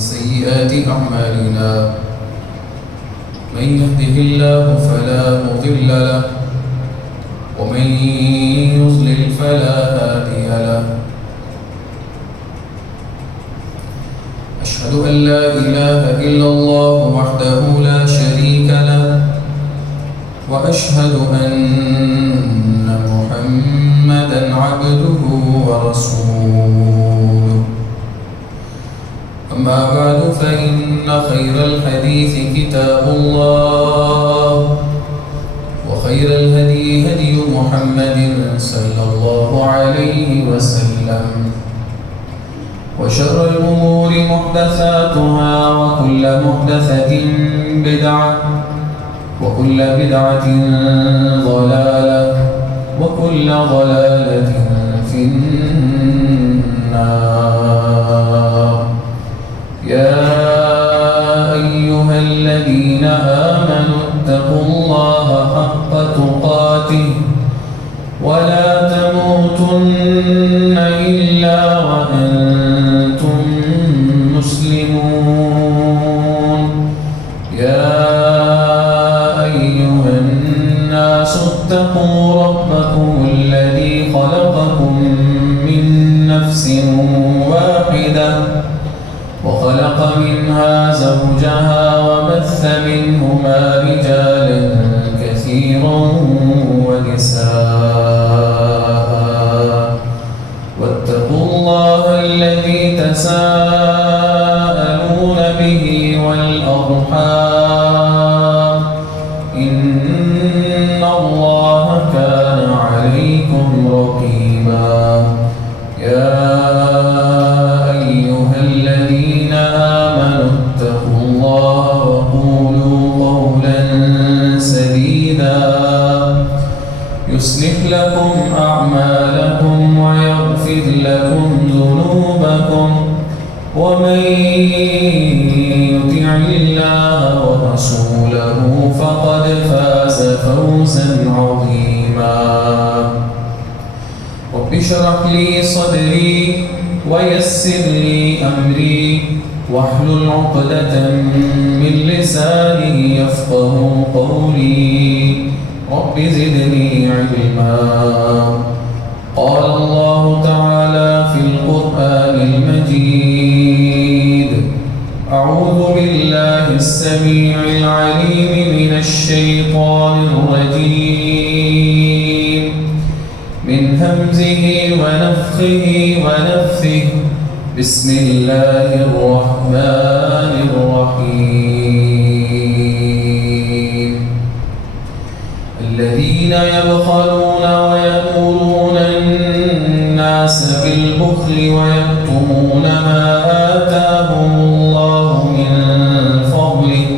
سيئات أعمالنا من يهده الله فلا مضل له ومن يضلل فلا هادي له أشهد أن لا إله إلا الله وحده لا شريك له وأشهد أن محمدًا عبده ورسوله أما بعد فإن خير الحديث كتاب الله وخير الهدي هدي محمد صلى الله عليه وسلم وشر الأمور محدثاتها وكل محدثة بدعة وكل بدعة ضلالة وكل ضلالة في النار يا أيها الذين آمنوا اتقوا الله حق تقاته ولا تموتن إلا وأنتم مسلمون يا أيها الناس اتقوا ربكم الذي خلقكم من نفس واحدة وخلق منها زوجها وبث منهما رجالا كثيرا ونساء واتقوا الله الذي تساءلون به والأرحام إن الله كان عليكم رقيبا يا أيها الذين آمنوا اتقوا الله وقولوا قولا سديدا يصلح لكم أعمالكم ويغفر لكم ذنوبكم ومن يطع الله ورسوله فقد فاز فوزا عظيما رب اشرح لي صدري ويسر لي أمري واحلل عقدة من لساني يفقه قولي رب زدني علما قال الله تعالى في القرآن المجيد أعوذ بالله السميع العليم من الشيطان الرجيم من همزه ونفخه ونفثه بسم الله الرحمن الرحيم الذين يبخلون ويأمرون الناس بالبخل ويكتمون ما آتاهم الله من فضله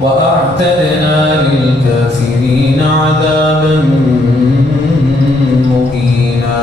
وأعتدنا للكافرين عذابا مهينا.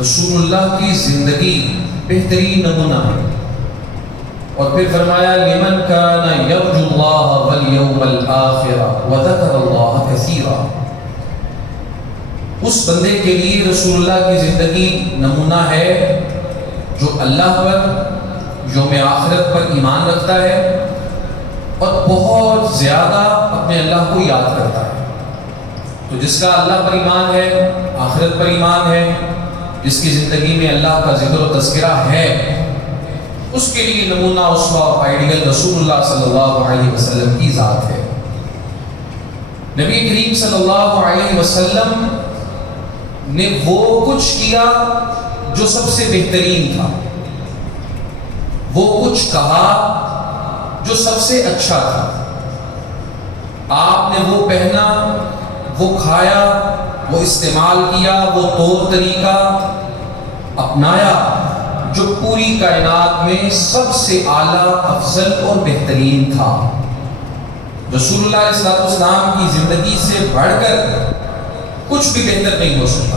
رسول اللہ کی زندگی بہترین نمونہ ہے. اور پھر فرمایا لمن کان یرجو اللہ والیوم الآخر وذکر اللہ کثیرا. اس بندے کے لیے رسول اللہ کی زندگی نمونہ ہے جو اللہ پر یوم آخرت پر ایمان رکھتا ہے اور بہت زیادہ اپنے اللہ کو یاد کرتا ہے. تو جس کا اللہ پر ایمان ہے، آخرت پر ایمان ہے، جس کی زندگی میں اللہ کا ذکر و تذکرہ ہے، اس کے لیے نمونہ اسوہ اور آئیڈیل رسول اللہ صلی اللہ علیہ وسلم کی ذات ہے. نبی کریم صلی اللہ علیہ وسلم نے وہ کچھ کیا جو سب سے بہترین تھا، وہ کچھ کہا جو سب سے اچھا تھا. آپ نے وہ پہنا، وہ کھایا، وہ استعمال کیا، وہ طور طریقہ اپنایا جو پوری کائنات میں سب سے اعلیٰ، افضل اور بہترین تھا. رسول اللہ علیہ السلام کی زندگی سے بڑھ کر کچھ بھی بہتر نہیں ہو سکتا.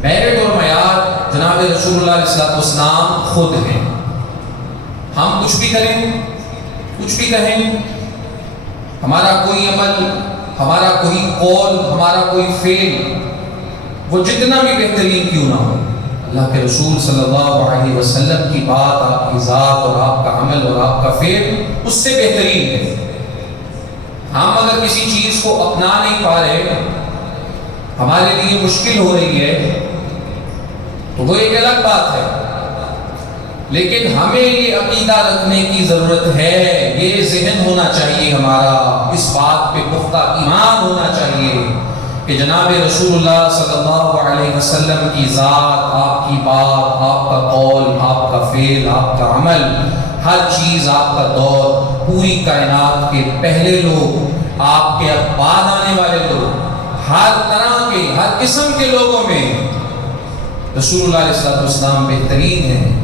میرٹ اور معیار جناب رسول اللہ علیہ السلام خود ہیں. ہم کچھ بھی کریں، کچھ بھی کہیں، ہمارا کوئی عمل، ہمارا کوئی قول، ہمارا کوئی فعل، وہ جتنا بھی بہترین کیوں نہ ہو، اللہ کے رسول صلی اللہ علیہ وسلم کی بات، آپ کی ذات اور آپ کا عمل اور آپ کا فعل اس سے بہترین ہے. ہم اگر کسی چیز کو اپنا نہیں پا رہے، ہمارے لیے مشکل ہو رہی ہے، تو وہ ایک الگ بات ہے. لیکن ہمیں یہ عقیدہ رکھنے کی ضرورت ہے، یہ ذہن ہونا چاہیے ہمارا، اس بات پہ پختہ ایمان ہونا چاہیے کہ جناب رسول اللہ صلی اللہ علیہ وسلم کی ذات، آپ کی بات، آپ کا قول، آپ کا فعل، آپ کا عمل، ہر چیز، آپ کا دور، پوری کائنات کے پہلے لوگ، آپ کے اب بعد آنے والے لوگ، ہر طرح کے، ہر قسم کے لوگوں میں رسول اللہ علیہ السلام بہترین ہیں،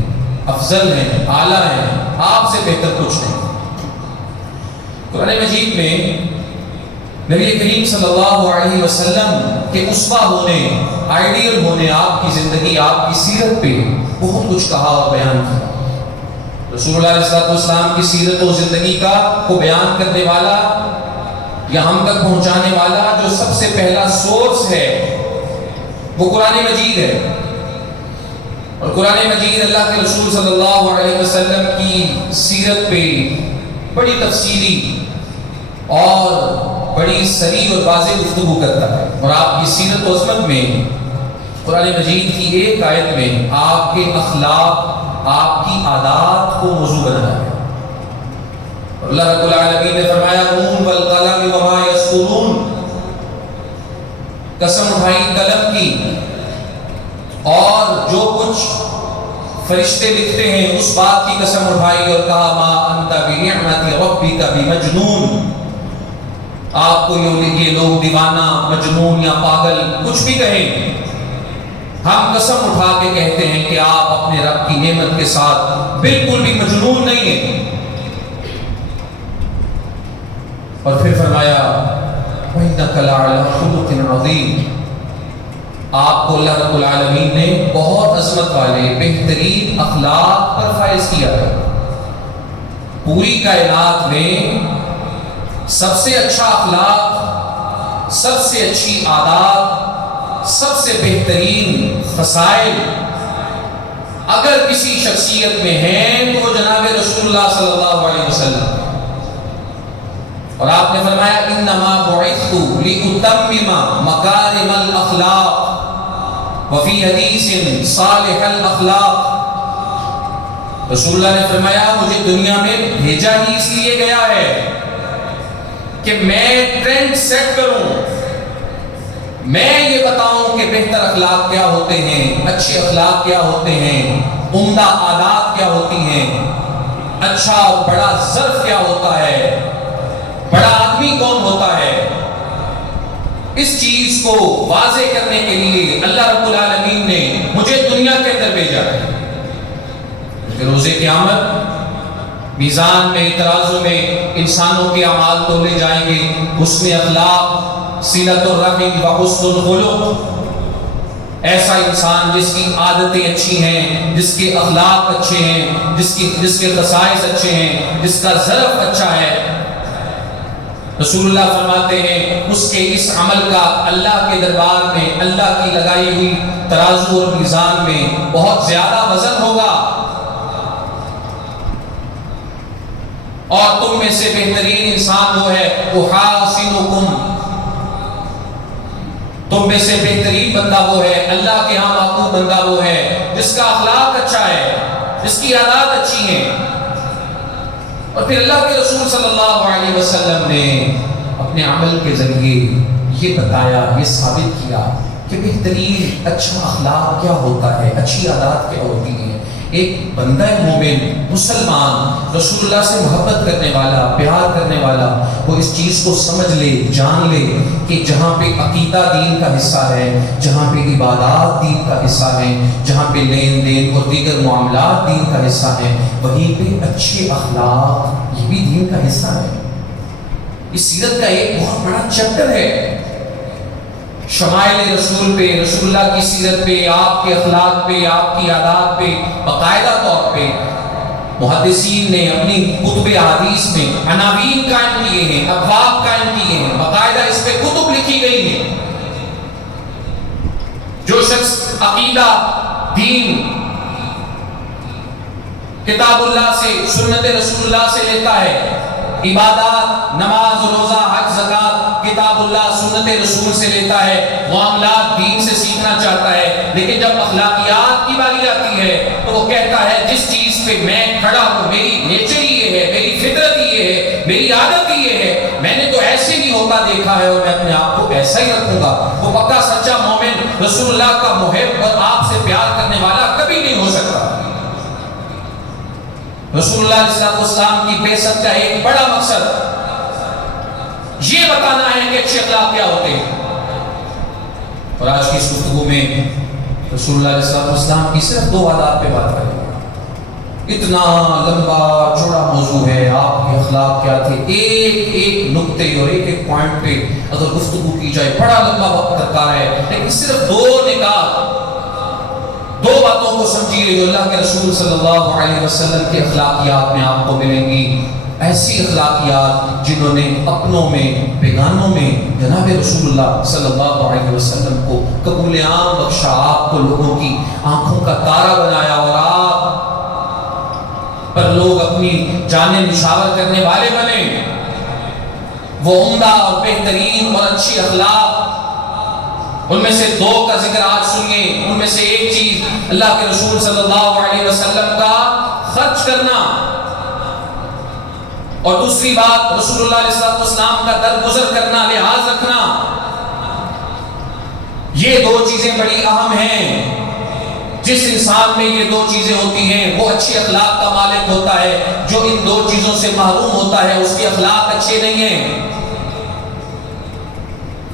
افضل ہیں، اعلیٰ ہیں، آپ سے بہتر کچھ نہیں. قرآن مجید میں نبی کریم صلی اللہ علیہ وسلم کے اسوہ ہونے، آئیڈیل ہونے، آپ کی زندگی، آپ کی سیرت پہ بہت کچھ کہا اور بیان کیا. رسول اللہ علیہ السلام کی سیرت و زندگی کو بیان کرنے والا یا ہم تک پہنچانے والا جو سب سے پہلا سورس ہے وہ قرآن مجید ہے. اور قرآن مجید اللہ کے رسول صلی اللہ علیہ وسلم کی سیرت پہ بڑی تفصیلی اور بڑی صریح اور واضح گفتگو کرتا ہے. اور آپ کی سیرت و عظمت میں قرآن مجید کی ایک آیت میں آپ کے اخلاق، آپ کی عادات کو موضوع بنایا ہے. اللہ رب العالمین نے فرمایا نون والقلم وما یسطرون، قسم اٹھائی قلم کی اور جو کچھ فرشتے لکھتے ہیں اس بات کی قسم اٹھائی اور کہا ما انت بنعمت ربک بمجنون. آپ کو یہ لوگ دیوانہ، مجنون یا پاگل کچھ بھی کہیں، ہم قسم اٹھا کے کہتے ہیں کہ آپ اپنے رب کی نعمت کے ساتھ بالکل بھی مجنون نہیں ہیں. اور پھر فرمایا وَإِنَّكَ لَعَلَىٰ خُلُقٍ عَظِيمٍ، آپ کو اللہ رب العالمین نے بہت عظمت والے بہترین اخلاق پر فائز کیا ہے. پوری کائنات میں سب سے اچھا اخلاق، سب سے اچھی عادات، سب سے بہترین خصائل اگر کسی شخصیت میں ہیں تو وہ جناب رسول اللہ صلی اللہ علیہ وسلم. اور آپ نے فرمایا انما بعثت لاتمم مکارم الاخلاق وفی حدیث صالح الاخلاق. رسول اللہ نے فرمایا مجھے دنیا میں بھیجا ہی اس لیے گیا ہے کہ میں ٹرینڈ سیٹ کروں، میں یہ بتاؤں کہ بہتر اخلاق کیا ہوتے ہیں، اچھے اخلاق کیا ہوتے ہیں، عمدہ عادات کیا ہوتی ہیں، اچھا اور بڑا ظرف کیا ہوتا ہے، بڑا آدمی کون ہوتا ہے. اس چیز کو واضح کرنے کے لیے اللہ رب العالمین نے مجھے دنیا کے اندر بھیجا ہے. روز قیامت میزان میں، ترازو میں انسانوں کے اعمال تولے جائیں گے. حسن اخلاق، صلۃ الرحم و حسن الخلق، ایسا انسان جس کی عادتیں اچھی ہیں، جس کے اخلاق اچھے ہیں، جس کے خصائص اچھے ہیں، جس کا ظرف اچھا ہے، رسول اللہ فرماتے ہیں اس کے اس عمل کا اللہ کے دربار میں، اللہ کی لگائی ہوئی ترازو اور میزان میں بہت زیادہ وزن ہوگا۔ اور تم میں سے بہترین انسان وہ ہے احاسنکم، تم میں سے بہترین بندہ وہ ہے، اللہ کے ہاں محبوب بندہ وہ ہے جس کا اخلاق اچھا ہے، جس کی عادات اچھی ہیں۔ اور پھر اللہ کے رسول صلی اللہ علیہ وسلم نے اپنے عمل کے ذریعے یہ بتایا، یہ ثابت کیا کہ بہترین اچھا اخلاق کیا ہوتا ہے، اچھی عادات کیا ہوتی ہیں۔ ایک بندہ مومن مسلمان رسول اللہ سے محبت کرنے والا، پیار کرنے والا، وہ اس چیز کو سمجھ لے، جان لے کہ جہاں پہ عقیدہ دین کا حصہ ہے، جہاں پہ عبادات دین کا حصہ ہے، جہاں پہ لین دین اور دیگر معاملات دین کا حصہ ہے، وہیں پہ اچھے اخلاق یہ بھی دین کا حصہ ہے۔ اس سیرت کا ایک بہت بڑا چیپٹر ہے شمائل رسول پہ، رسول اللہ کی سیرت پہ، آپ کے اخلاق پہ، آپ کی عادات پہ باقاعدہ طور پہ محدثین نے اپنی کتب احادیث میں عناوین قائم کیے ہیں، ابواب قائم کیے ہیں، باقاعدہ اس پہ کتب لکھی گئی ہیں۔ جو شخص عقیدہ دین کتاب اللہ سے، سنت رسول اللہ سے لیتا ہے، عبادات نماز روزہ حج زکات کتاب اللہ سنت رسول سے لیتا ہے، معاملات دین سے سیکھنا چاہتا ہے، لیکن جب اخلاقیات کی باری آتی ہے تو وہ کہتا ہے جس چیز پہ میں کھڑا ہوں، میری نیچر یہ ہے، میری فطرت یہ ہے، میری عادت یہ ہے، میں نے تو ایسے نہیں ہوتا دیکھا ہے اور میں اپنے آپ کو ایسا ہی رکھوں گا۔ وہ پکا سچا مومن رسول اللہ کا محب اور آپ سے پیار کرنے والا کبھی نہیں ہو سکتا۔ رسول اللہ علیہ السلام کی بعثت کا ایک بڑا مقصد یہ بتانا ہے کہ اچھے اخلاق کیا ہوتے ہیں۔ اور آج کی اس گفتگو میں رسول اللہ علیہ السلام کی صرف 2 عادات پہ بات کریں گے۔ اتنا لمبا چوڑا موضوع ہے، آپ کے اخلاق کیا تھے، ایک ایک نقطے اور ایک ایک پوائنٹ پہ اگر گفتگو کی جائے بڑا لمبا وقت درکار ہے، لیکن صرف 2 نکات، 2 باتوں کو سمجھیے جو اللہ کے رسول صلی اللہ علیہ وسلم کے اخلاقیات میں آپ کو ملیں گی۔ ایسی اخلاقیات جنہوں نے اپنوں میں بیگانوں میں جناب رسول اللہ صلی اللہ علیہ وسلم کو قبول عام بخشا، آپ کو لوگوں کی آنکھوں کا تارا بنایا اور آپ پر لوگ اپنی جانیں نشاور کرنے والے بنے۔ وہ عمدہ اور بہترین اور اچھی اخلاق، ان میں سے 2 کا ذکر آج سنیے۔ ان میں سے ایک چیز اللہ کے رسول صلی اللہ علیہ وسلم کا خرچ کرنا، اور دوسری بات رسول اللہ علیہ السلام کا درگزر کرنا، لحاظ رکھنا۔ یہ 2 چیزیں بڑی اہم ہیں۔ جس انسان میں یہ 2 چیزیں ہوتی ہیں وہ اچھے اخلاق کا مالک ہوتا ہے۔ جو ان 2 چیزوں سے محروم ہوتا ہے اس کے اخلاق اچھے نہیں ہیں۔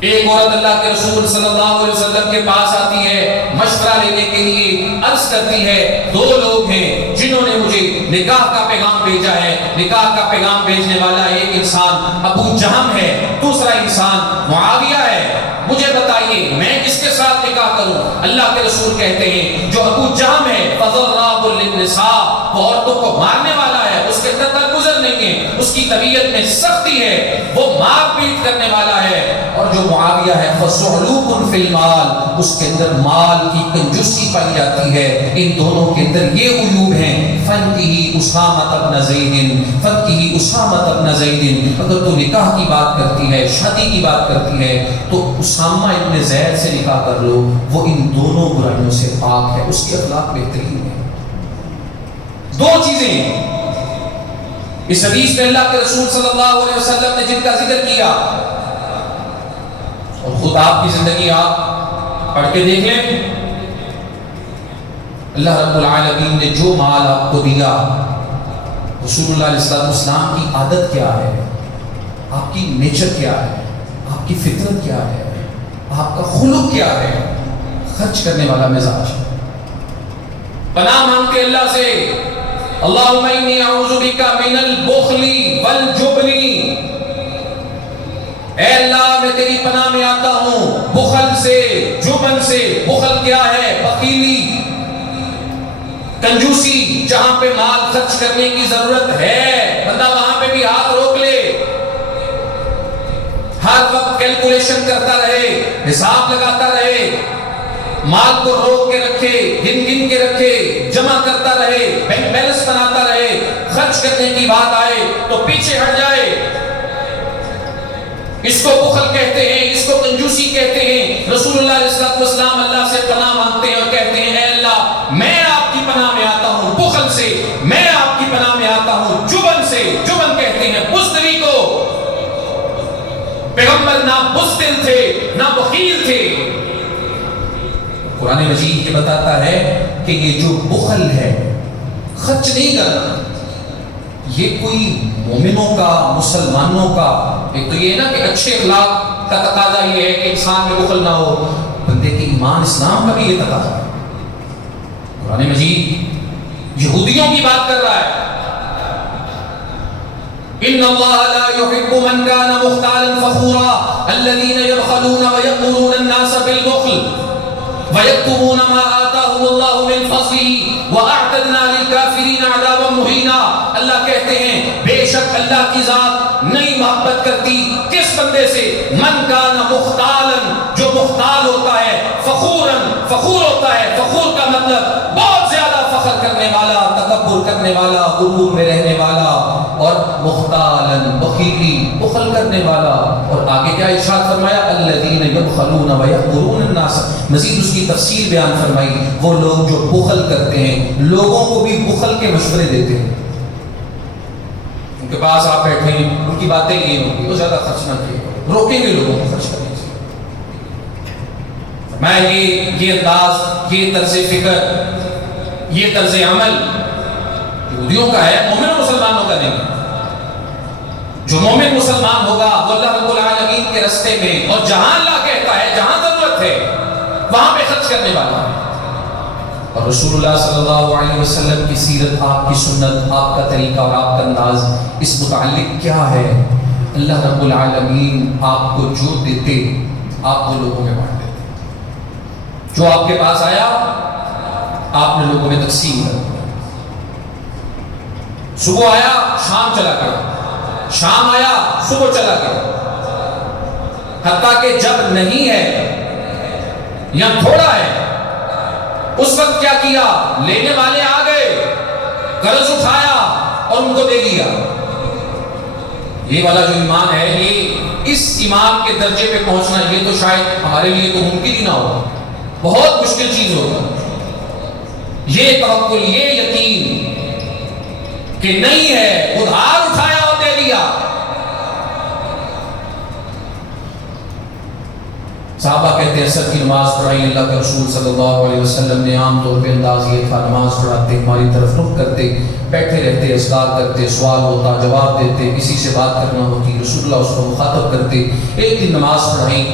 ایک عورت اللہ کے رسول صلی اللہ علیہ وسلم کے پاس آتی ہے، مشورہ لینے کے لیے عرض کرتی ہے 2 لوگ ہیں جنہوں نے مجھے نکاح کا پیغام بھیجا ہے۔ نکاح کا پیغام بھیجنے والا ایک انسان ابو جہم ہے، دوسرا انسان معاویہ ہے، مجھے بتائیے میں کس کے ساتھ نکاح کروں؟ اللہ کے رسول کہتے ہیں جو ابو جہم ہے فضراب للنساء، وہ عورتوں کو مارنے والا ہے، اس کے اندر درگزر نہیں ہے، اس کی طبیعت میں سختی ہے، وہ مار پیٹ کرنے والا ہے۔ اور جو معاویہ ہے فَصُعْلُوكٌ فِي الْمَالِ، اس کے اندر مال کی کنجوسی پائی جاتی ہے۔ ان دونوں کے اندر یہ عیوب ہیں۔ فَنْكِحِي أُسَامَةَ بْنَ زَيْدٍ، فَنْكِحِي أُسَامَةَ بْنَ زَيْدٍ، اگر تو نکاح کی بات کرتی ہے، شادی کی بات کرتی ہے تو اسامہ ابن زید سے نکاح کر لو، وہ ان دونوں برائیوں سے پاک ہے، اس کے اخلاق بہترین ہے۔ 2 چیزیں اس حدیث میں اللہ کے رسول صلی اللہ علیہ وسلم نے جن کا ذکر کیا، اور خود آپ کی زندگی آپ پڑھ کے دیکھ لیں۔ اللہ رب العالمین نے جو مال آپ کو دیا، رسول اللہ علیہ السلام کی عادت کیا ہے، آپ کی نیچر کیا ہے، آپ کی فطرت کیا ہے، آپ کا خلق کیا ہے، خرچ کرنے والا مزاج۔ پناہ مانگتے اللہ سے، اللہم انی اعوذ بک من البخل والجبن، اے اللہ میں تیری پناہ میں آتا ہوں بخل سے، جبن سے۔ بخل کیا ہے؟ بخیلی، کنجوسی۔ جہاں پہ مال خرچ کرنے کی ضرورت ہے بندہ وہاں پہ بھی ہاتھ روک لے، ہر وقت کیلکولیشن کرتا رہے، حساب لگاتا رہے، مال کو روک کے رکھے، گن گن کے رکھے، جمع کرتا رہے، بینک بیلنس بناتا رہے۔ خرچ کرنے کی بات آئے تو پیچھے ہٹ جائے۔ اس کو بخل کہتے ہیں، اس کو کنجوسی کہتے ہیں۔ رسول اللہ علیہ السلام اللہ سے پناہ مانگتے ہیں اور کہتے ہیں اے اللہ میں آپ کی پناہ میں آتا ہوں بخل سے، میں آپ کی پناہ میں آتا ہوں جبن سے۔ جبن کہتے ہیں بزدلی کو۔ پیغمبر نہ بزدل تھے نہ بخیل تھے۔ قرآن مجید یہ بتاتا ہے کہ یہ جو بخل ہے، خرچ نہیں کرنا، یہ کوئی مومنوں کا، مسلمانوں کا، ایک تو یہ ہے نا کہ اچھے اخلاق کا تقاضا یہ ہے کہ انسان میں بخل نہ ہو، بندے کے ایمان اسلام کا بھی یہ تقاضا ہے۔ قرآن مجید یہودیوں کی بات کر رہا ہے، ان اللہ لا يحب من كان مختالا فخورا الذين يبخلون ويأمرون الناس بالبخل وَيَكْتُمُونَ مَا آتَاهُمُ اللَّهُ مِنْ فَضْلِهِ وَأَعْتَدْنَا لِلْكَافِرِينَ عَذَابًا مُهِينًا۔ اللہ کہتے ہیں بے شک اللہ کی ذات نہیں محبت کرتی کس بندے سے؟ من کان مختالا، جو مختال ہوتا ہے، فخوراً، فخور ہوتا ہے۔ فخور کا مطلب بہت زیادہ فخر کرنے والا، تکبر کرنے والا، غرور میں رہنے والا، اور مختالاً بخیلی، بخل کرنے والا۔ اور آگے کیا ارشاد فرمایا؟ الذین یبخلون ویأمرون الناس۔ مزید اس کی تفصیل بیان فرمائی، وہ لوگ جو بخل کرتے ہیں، لوگوں کو بھی بخل کے مشورے دیتے ہیں۔ ان کے پاس آپ بیٹھے ہیں، ان کی باتیں یہ ہوں گی وہ زیادہ خرچ نہ کیے، روکیں گے لوگوں کو خرچ کرنے سے۔ میں یہ انداز، یہ طرز فکر، یہ طرز عمل یہودیوں کا ہے، مومن و مسلمانوں کا نہیں۔ جو مومن مسلمان ہوگا وہ اللہ رب العالمین کے رستے میں، اور جہاں اللہ کہتا ہے، جہاں ضرورت ہے وہاں پہ خرچ کرنے والا ہے۔ اور رسول اللہ صلی اللہ علیہ وسلم کی سیرت، آپ کی سنت، آپ کا طریقہ اور آپ کا انداز اس متعلق کیا ہے؟ اللہ رب العالمین آپ کو جو دیتے آپ کو لوگوں میں بانٹ دیتے۔ جو آپ کے پاس آیا آپ نے لوگوں میں تقسیم کر دیا۔ صبح آیا شام چلا گیا، شام آیا صبح چلا گیا، حتیٰ کہ جب نہیں ہے یا تھوڑا ہے اس وقت کیا کیا؟ لینے والے آ گئے، قرض اٹھایا اور ان کو دے دیا۔ یہ والا جو ایمان ہے، یہ اس ایمان کے درجے پہ پہنچنا، یہ تو شاید ہمارے لیے تو ممکن ہی نہ ہو، بہت مشکل چیز ہوگا۔ یہ توکل، یہ یقین کہ نہیں ہے، ادھار اٹھایا اور دے دیا۔ صحابہ کہتے ہیں اثر کی نماز پڑھائی، اللہ کے رسول صلی اللہ علیہ وسلم نے عام طور پہ انداز یہ تھا، نماز پڑھاتے ہماری طرف رخ کرتے، بیٹھے رہتے، اذکار کرتے، سوال ہوتا جواب دیتے، کسی سے بات کرنا ہوتی رسول اللہ اس کو مخاطب کرتے۔ ایک دن نماز پڑھائی،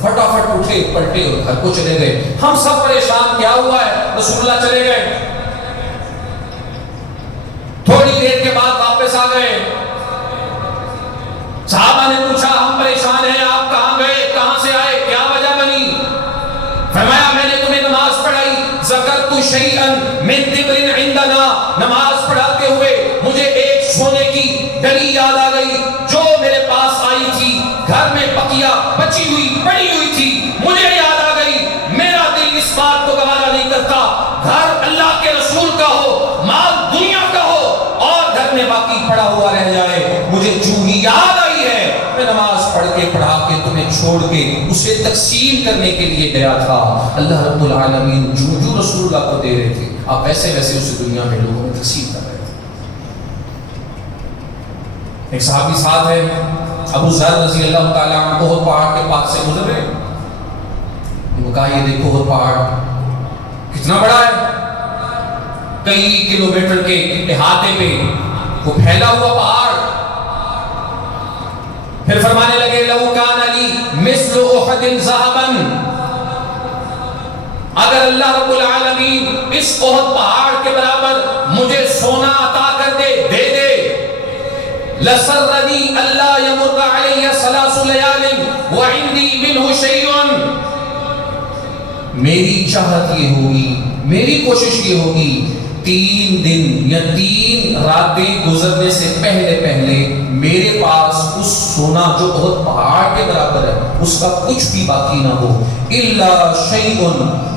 فٹافٹ اٹھے، پلٹے اور گھر کو چلے گئے۔ ہم سب پریشان، کیا ہوا ہے؟ رسول اللہ چلے گئے، تھوڑی دیر کے بعد واپس آ گئے۔ صحابہ نے پوچھا ہم پریشان ہیں، آپ کہاں گئے، کہاں سے آئے، کیا وجہ بنی؟ فرمایا میں نے تمہیں نماز پڑھائی، ذکرت شیئا من تبر عندنا، نماز پڑھاتے ہوئے مجھے ایک سونے کی ڈلی یاد آ گئی جو میرے پاس آئی تھی، گھر میں بقیہ بچی ہوئی پڑی ہوئی تھی، مجھے یاد آ گئی۔ میرا دل اس بات کو گوارا نہیں کرتا گھر اللہ کے رسول کا ہو، مال دنیا کا ہو اور گھر میں باقی پڑا ہوا رہ جائے۔ مجھے جو ہی یاد آئی ہے میں نماز پڑھ کے پڑھا کے تمہیں چھوڑ کے اسے تقسیم کرنے کے لیے گیا تھا۔ اللہ رب العالمین جو جو رسول اللہ کو دے رہے تھے آپ ویسے ویسے اسے دنیا میں لوگوں میں تقسیم کر رہے تھے۔ ایک صحابی ساتھ ہے ابو ذر رضی اللہ تعالیٰ عنہ، احد پہاڑ کے پاس سے گزر رہے، وہ کہا یہ دیکھو احد پہاڑ کتنا بڑا ہے، کئی کلومیٹر کے احاطے پہ وہ پھیلا ہوا پہاڑ۔ پھر فرمانے لگے لو کان علی مثل احد ذهبا، اگر اللہ رب العالمین اس احد پہاڑ کے برابر مجھے سونا عطا کر دے، دے دے، لسرنی اللہ یمر علی ثلاث لیال وعندی منہ شیء، میری چاہت یہ ہوگی، میری کوشش یہ ہوگی 3 دن یا 3 راتیں گزرنے سے پہلے میرے پاس اس سونا جو بہت پہاڑ کے برابر ہے اس کا کچھ بھی باقی نہ ہو، الا شیء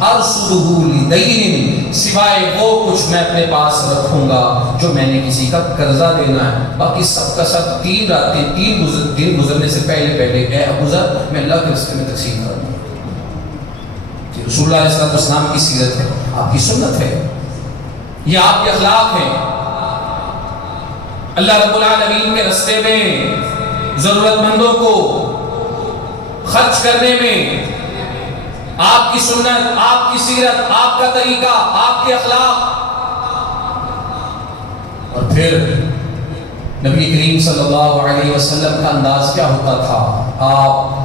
ارصدہ لدین، سوائے وہ کچھ میں اپنے پاس رکھوں گا جو میں نے کسی کا قرضہ دینا ہے، باقی سب کا سب 3 راتیں 3 دن گزرنے سے پہلے اے ابو ذر میں اللہ کے راستے میں تقسیم کروں گا۔ رسول اللہ علیہ السلام کی سیرت ہے، آپ کی سنت ہے، یہ آپ کے اخلاق ہیں۔ اللہ رب العالمین کے راستے میں ضرورت مندوں کو خرچ کرنے میں آپ کی سنت، آپ کی سیرت، آپ کا طریقہ، آپ کے اخلاق، اور پھر نبی کریم صلی اللہ علیہ وسلم کا انداز کیا ہوتا تھا؟ آپ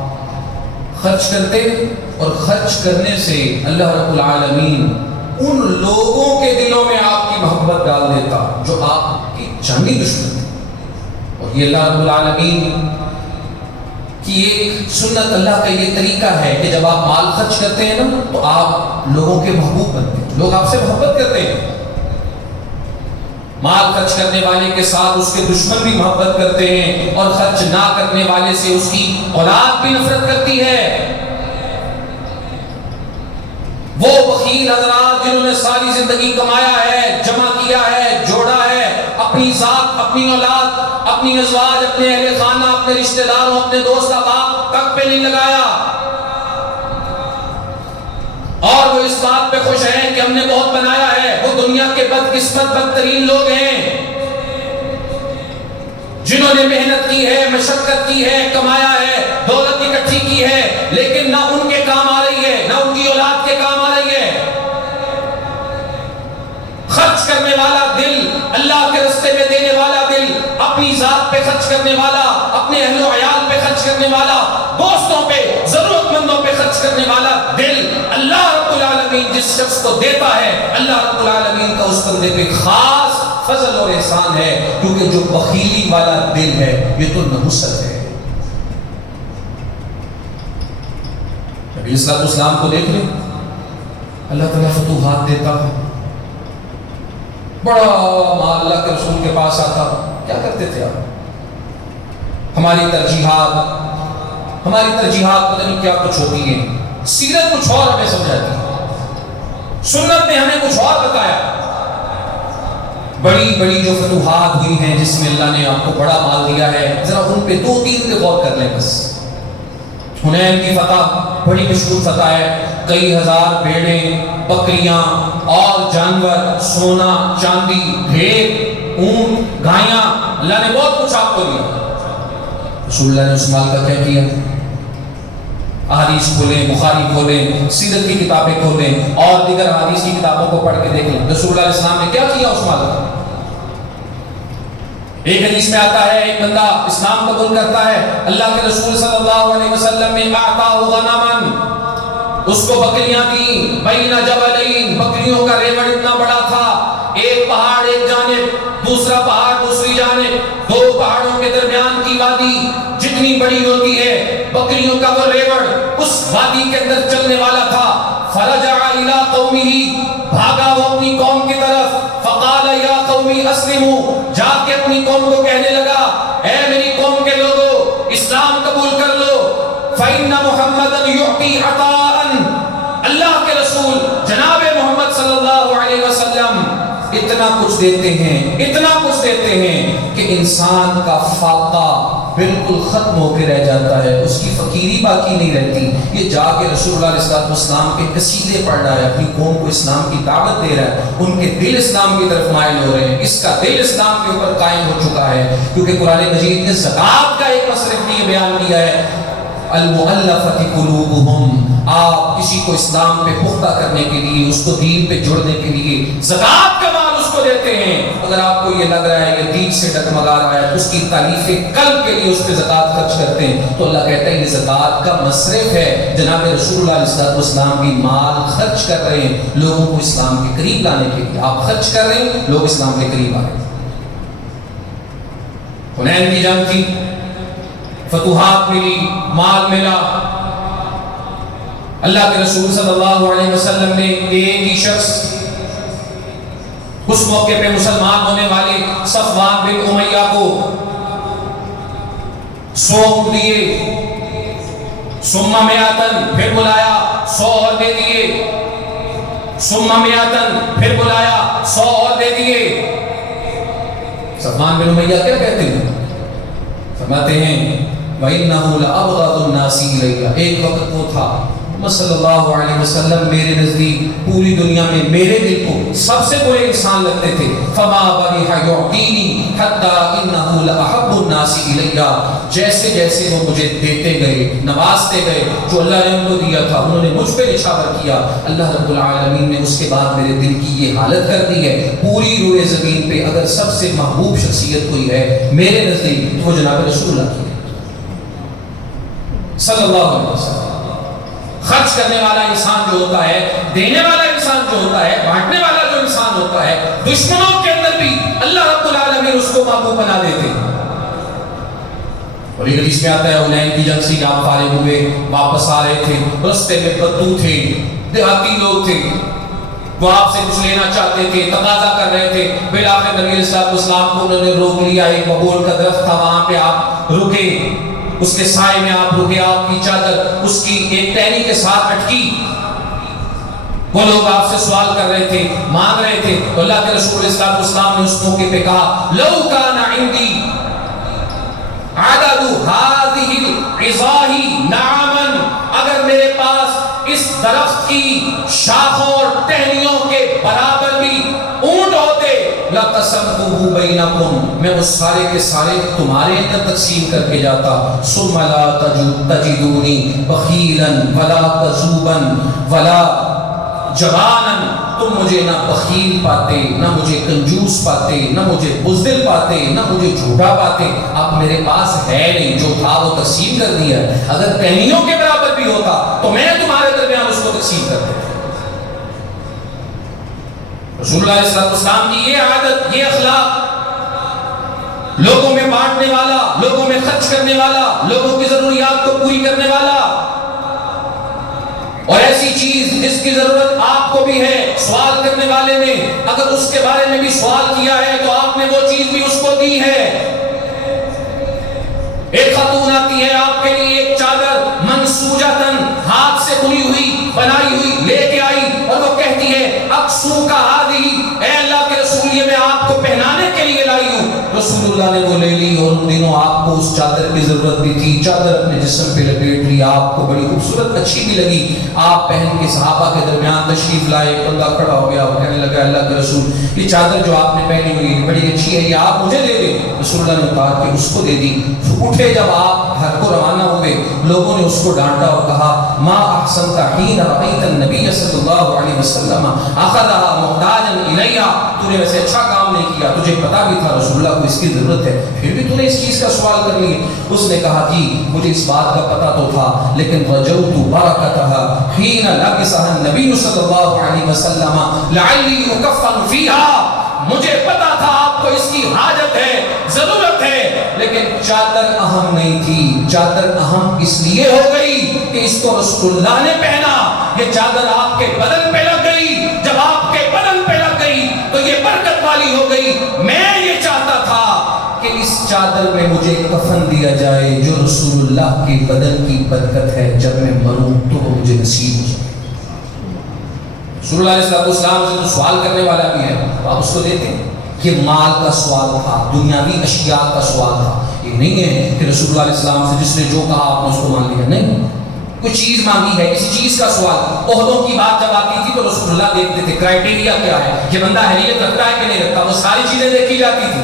خرچ کرتے اور خرچ کرنے سے اللہ رب العالمین ان لوگوں کے دلوں میں آپ کی محبت ڈال دیتا جو آپ کے جانی دشمن تھے۔ اور یہ اللہ رب العالمین کی ایک سنت، اللہ کا یہ طریقہ ہے کہ جب آپ مال خرچ کرتے ہیں نا تو آپ لوگوں کے محبوب بنتے ہیں، لوگ آپ سے محبت کرتے ہیں۔ مال خرچ کرنے والے کے ساتھ اس کے دشمن بھی محبت کرتے ہیں، اور خرچ نہ کرنے والے سے اس کی اولاد بھی نفرت کرتی ہے۔ وہ بخیل حضرات جنہوں نے ساری زندگی کمایا ہے، جمع کیا ہے، جوڑا ہے، اپنی ذات، اپنی اولاد، اپنی ازواج، اپنے اہل خانہ، اپنے رشتہ داروں، اپنے دوست احباب تک پہ نہیں لگایا، اور وہ اس بات پہ خوش ہیں کہ ہم نے بہت بنایا ہے۔ وہ دنیا کے بدقسمت بدترین لوگ ہیں جنہوں نے محنت کی ہے، مشقت کی ہے، کمایا ہے، دولت اکٹھی کی ہے، لیکن نہ ان کے کام آ رہی ہے، نہ ان کی اولاد کے کام آ رہی ہے۔ خرچ کرنے والا دل، اللہ کے راستے میں دینے والا دل، اپنی ذات پہ خرچ کرنے والا، اپنے اہل و عیال پہ خرچ کرنے والا، دوستوں پہ، ضرورت مندوں پہ خرچ کرنے والا دل، اللہ رب العالمین جس شخص کو دیتا ہے، اللہ رب العالمین کا اس بندے پہ خاص فضل اور احسان ہے، کیونکہ جو بخیلی والا دل ہے یہ تو نحوست ہے۔ نبی صلی اللہ علیہ وسلم کو دیکھ لیں، اللہ تعالیٰ فتوحات دیتا ہے، بڑا مال اللہ کے رسول کے پاس آتا، کیا کرتے تھے آپ؟ ہماری ترجیحات پتہ نہیں کیا کچھ ہوتی ہیں، سیرت کچھ اور ہمیں سمجھاتی ہے، سنت نے ہمیں کچھ اور بتایا۔ بڑی بڑی جو فتوحات ہوئی ہیں جس میں اللہ نے آپ کو بڑا مال دیا ہے، ذرا ان پہ 2-3 پہ غور کر لیں بس۔ حنین کی فتح بڑی مشہور فتح ہے، کئی ہزار بھیڑیں، بکریاں اور جانور، سونا چاندی، بھیڑ، اونٹ، گائیاں، اللہ نے بہت کچھ آپ کو دیا۔ رسول اللہ نے اس مال کا کیا کیا؟ احادیث کھولیں، بخاری کھولیں، سیرت کی کتابیں کھولیں اور دیگر احادیث کی کتابوں کو پڑھ کے دیکھ لیں، رسول اللہ علیہ السلام نے کیا کیا اس مال کا۔ ایک حدیث میں آتا ہے ایک بندہ اسلام قبول کرتا ہے، اللہ کے رسول صلی اللہ علیہ وسلم نے اعطاہ غنماً، اس کو بکریاں دیں، بین جبلین، بکریوں کا ریوڑ اتنا بڑا تھا، ایک پہاڑ ایک جانب، دوسرا پہاڑ دوسری جانب، 2 پہاڑوں کے درمیان کی وادی جتنی بڑی ہوتی ہے، بکریوں کا وہ ریوڑ اس وادی کے اندر چلنے والا تھا۔ فرجع الی قومہ، بھاگا وہ اپنی قوم کی طرف، فقال یا قومی اسلموا، جا کے اپنی قوم کو کہنے لگا، اے میری قوم کے لوگوں اسلام قبول کر لو، فإن محمدا یعطی عطاء، اللہ کے رسول جناب محمد صلی اللہ علیہ وسلم اتنا کچھ دیتے ہیں، اتنا کچھ دیتے ہیں کہ انسان کا فاقہ بالکل ختم ہو کے رہ جاتا ہے، اس کی فقیری باقی نہیں رہتی۔ یہ جا کے رسول اللہ علیہ السلام کے قصیدے پڑھ رہا ہے، اپنی قوم کو اسلام کی دعوت دے رہا ہے، ان کے دل اسلام کی طرف مائل ہو رہے ہیں، اس کا دل اسلام کے اوپر قائم ہو چکا ہے، کیونکہ قرآن مجید نے زکوٰۃ کا ایک مصرف نے یہ بیان کیا ہے، المؤلفۃ قلوبہم، آپ کسی کو اسلام پہ پختہ کرنے کے لیے، اس کو دین پہ جوڑنے کے لیے زکوٰۃ کا مال اس کو دیتے ہیں۔ اگر آپ کو یہ لگ رہا ہے یہ دین سے ڈگمگا رہا ہے، اس کی تعلیف قلب کے لیے اس پہ زکوٰۃ خرچ کرتے ہیں، تو اللہ کہتا ہے یہ زکوٰۃ کا مصرف ہے، جناب رسول اللہ علیہ السلام کی مال خرچ کر رہے ہیں لوگوں کو اسلام کے قریب لانے کے لیے، آپ خرچ کر رہے ہیں، لوگ اسلام کے قریب آ رہے ہیں۔ حنین کی جنگ تھی، فتوحات ملی، مال ملا. اللہ کے رسول صلی اللہ علیہ وسلم نے ایک ہی شخص اس موقع پہ مسلمان ہونے والے صفوان بن امیہ کو 100 اونٹ دیے، ثم مئاتن، پھر بلایا 100 اور دے دیے، ثم مئاتن، پھر بلایا 100 اور دے دیے. صفوان بن امیہ کیا کہتے ہیں؟ فرماتے ہیں وَإِنَّهُ لَأَبْغَضُ النَّاسِ إِلَيَّ. ایک وقت وہ تھا صلی اللہ علیہ وسلم میرے نزدیک پوری دنیا میں میرے دل کو سب سے برے انسان لگتے تھے. فما بریح یعطینی حتی انہ لأحب الناس الیہ. جیسے جیسے وہ مجھے دیتے گئے، نوازتے گئے، جو اللہ نے ان کو دیا تھا انہوں نے مجھ پہ نچھاور کیا، اللہ رب العالمین نے اس کے بعد میرے دل کی یہ حالت کر دی ہے. پوری روئے زمین پہ اگر سب سے محبوب شخصیت کوئی ہے میرے نزدیک تو وہ جناب رسول اللہ کی صلی اللہ علیہ وسلم. خرچ کرنے والا انسان جو ہوتا ہے، دینے والا انسان جو ہوتا ہے، بانٹنے والا جو انسان ہوتا ہے، دشمنوں کے اندر بھی اللہ رب العالمین اس کو محبوب بنا دیتے ہیں. اور یہ حدیث میں آتا ہے حنین کی جنگ سے آپ فارغ ہوئے، واپس آ رہے تھے، رستے میں بدو تھے، دیہاتی لوگ تھے، وہ آپ سے کچھ لینا چاہتے تھے، تقاضا کر رہے تھے. بالآخر نبی علیہ السلام کو انہوں نے روک لیا. ایک ببول کا درخت تھا، وہاں پہ آپ رکے، اس کے سائے میں آپ رکے. آپ کی چادر اس کی ایک ٹہنی کے ساتھ اٹکی. وہ لوگ آپ سے سوال کر رہے تھے، مانگ رہے تھے. تو اللہ کے رسول اسلام نے اس موقع پہ کہا لو کان عندی عدد هذه العظاہ نعما، اگر میرے پاس اس درخت کی شاخوں اور ٹہنیوں کے برابر بھی اونٹ ہوتے لَقَسَمْتُهُ بَيْنَكُمْ، میں اس سارے کے سارے تمہارے اندر تقسیم کر کے جاتا. ثُمَّ لَا تَجِدُونِي بَخِيلًا وَلَا كَذُوبًا وَلَا جَبَانًا. تم مجھے نہ بخیل پاتے، نہ مجھے کنجوس پاتے، نہ مجھے بزدل پاتے، نہ مجھے جھوٹا پاتے. اب میرے پاس ہے نہیں، جو تھا وہ تقسیم کر دیا. اگر ٹہنیوں کے برابر بھی ہوتا تو میں تمہارے درمیان اس کو تقسیم کر دیتا. رسول اللہ علیہ السلام کی یہ عادت، یہ اخلاق، لوگوں میں بانٹنے والا، لوگوں میں خرچ کرنے والا، لوگوں کی ضروریات کو پوری کرنے والا. اور ایسی چیز جس کی ضرورت آپ کو بھی ہے، سوال کرنے والے نے اگر اس کے بارے میں بھی سوال کیا ہے تو آپ نے وہ چیز بھی اس کو دی ہے. ایک خاتون آتی ہے آپ کے لیے ایک چادر منسوجتاً، ہاتھ سے بنی ہوئی، بنائی ہوئی لے کے آئی، اور وہ کہتی ہے اقصو کا ہادی، اے اللہ کے رسول یہ میں آپ کو پہنانے کے لیے لائی ہوں. رسول اللہ نے وہ لے لی، اور ان دنوں آپ کو اس چادر کی ضرورت بھی تھی. چادر اپنے جسم پہ لپیٹ لی، آپ کو بڑی خوبصورت اچھی بھی لگی. آپ پہن کے صحابہ کے درمیان تشریف لائے. بندہ کھڑا ہو گیا، وہ کہنے لگا اللہ کے رسول یہ چادر جو آپ نے پہنی ہوئی ہے بڑی اچھی ہے، یہ آپ مجھے دے دیں. رسول اللہ نے اتار کے اس کو دے دی. اٹھے جب آپ گھر کو روانہ ہوئے، لوگوں نے اس کو ڈانٹا اور کہا ما احسنت حین رأیت النبی صلی اللہ علیہ وسلم اخذها محتاجا الیہ، تو نے ویسے اچھا کام نہیں کیا، تجھے پتا بھی تھا رسول اللہ کو اس کی ضرورت ہے، پھر بھی تو نے اس چیز کا سوال کر لی. اس نے کہا جی مجھے اس بات کا پتا تو تھا، لیکن رجوت برکتها حین لبسها النبی صلی اللہ علیہ وسلم لعلی اکفن فیہا، مجھے پتا تھا آپ کو اس کی حاجت ہے، ضرورت ہے، لیکن چادر اہم نہیں تھی. چادر اہم اس لیے ہو گئی کہ اس کو رسول اللہ نے پہنا. یہ چادر آپ کے بدن پہ لگ گئی، جب آپ کے بدن پہ لگ گئی تو یہ برکت والی ہو گئی. میں یہ چاہتا تھا کہ اس چادر میں مجھے کفن دیا جائے جو رسول اللہ کے بدن کی برکت ہے، جب میں مروں تو وہ مجھے نصیب ہو جائے. رسول اللہ علیہ السلام سے تو سوال کرنے والا بھی ہے، آپ اس کو دیتے ہیں. یہ مال کا سوال تھا، دنیاوی اشیاء کا سوال تھا. یہ نہیں ہے کہ رسول اللہ علیہ السلام سے جس نے جو کہا آپ نے اس کو مان لیا. نہیں، کوئی چیز مانگی ہے، کسی چیز کا سوال. عہدوں کی بات جب آتی تھی تو رسول اللہ دیکھتے تھے کرائٹیریا کیا ہے، یہ بندہ اہلیت رکھتا ہے کہ نہیں رکھتا، وہ ساری چیزیں دیکھی جاتی تھی.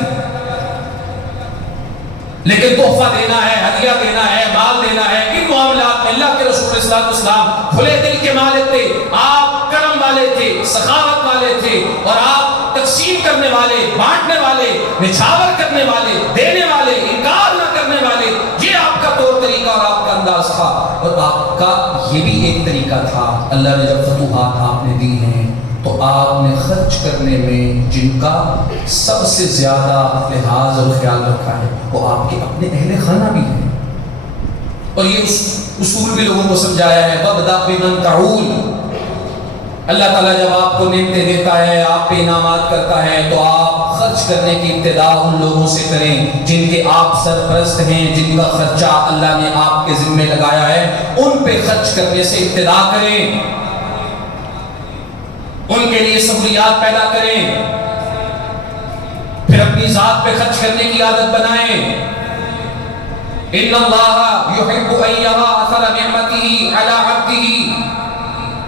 لیکن تحفہ دینا ہے، ہدیہ دینا ہے، مال دینا ہے، ان معاملات میں اللہ کے رسول صلی اللہ علیہ وسلم کھلے دل کے مالک تھے. آپ کرم والے تھے، سخاوت والے تھے، اور آپ تقسیم کرنے والے، بانٹنے والے، نچھاور کرنے والے، دینے والے، انکار نہ کرنے والے. یہ آپ کا طور طریقہ اور آپ کا انداز تھا. اور آپ کا یہ بھی ایک طریقہ تھا. اللہ نے جب فتوحات آپ نے دی ہیں تو آپ نے خرچ کرنے میں جن کا سب سے زیادہ لحاظ اور خیال رکھا ہے وہ آپ کے اپنے اہل خانہ بھی ہیں، اور یہ اصول بھی لوگوں کو سمجھایا ہے۔ وَابْدَأْ بِمَنْ تَعُولُ، اللہ تعالیٰ جب آپ کو نعمتیں دیتا ہے، آپ پہ انعامات کرتا ہے، تو آپ خرچ کرنے کی ابتدا ان لوگوں سے کریں جن کے آپ سرپرست ہیں، جن کا خرچہ اللہ نے آپ کے ذمہ لگایا ہے، ان پہ خرچ کرنے سے ابتدا کریں، ان کے لیے سہولیات پیدا کریں، پھر اپنی ذات پہ خرچ کرنے کی عادت بنائیں۔ ان اللہ یحب ان یرا اثر نعمته علی عبده،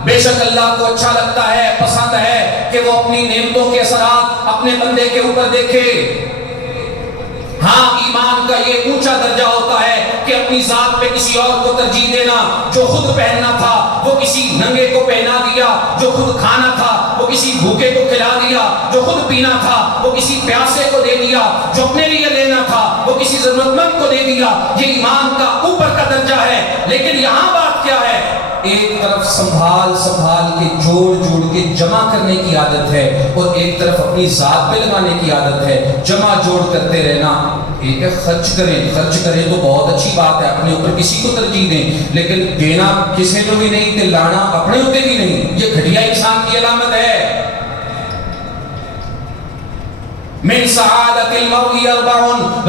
بے شک اللہ کو اچھا لگتا ہے، پسند ہے کہ وہ اپنی نعمتوں کے اثرات اپنے بندے کے اوپر دیکھے۔ ہاں، ایمان کا یہ اونچا درجہ ہوتا ہے کہ اپنی ذات پہ کسی اور کو ترجیح دینا، جو خود پہننا تھا وہ کسی ننگے کو پہنا دیا، جو خود کھانا تھا وہ کسی بھوکے کو کھلا دیا، جو خود پینا تھا وہ کسی پیاسے کو دے دیا، جو اپنے لیے لینا تھا وہ کسی ضرورت مند کو دے دیا۔ یہ ایمان کا اوپر کا درجہ ہے۔ لیکن یہاں بات کیا ہے؟ ایک طرف سنبھال کے جوڑ کے جمع کرنے کی عادت ہے، اور ایک طرف اپنی ذات پہ لگانے کی عادت ہے۔ جمع جوڑ کرتے رہنا، ایک ہے خرچ کریں تو بہت اچھی بات ہے، اپنے اوپر کسی کو ترجیح دیں، لیکن دینا کسی کو بھی نہیں، دلانا اپنے اوپر بھی نہیں، یہ گھٹیا انسان کی علامت ہے۔ من سعادت المرء اربع،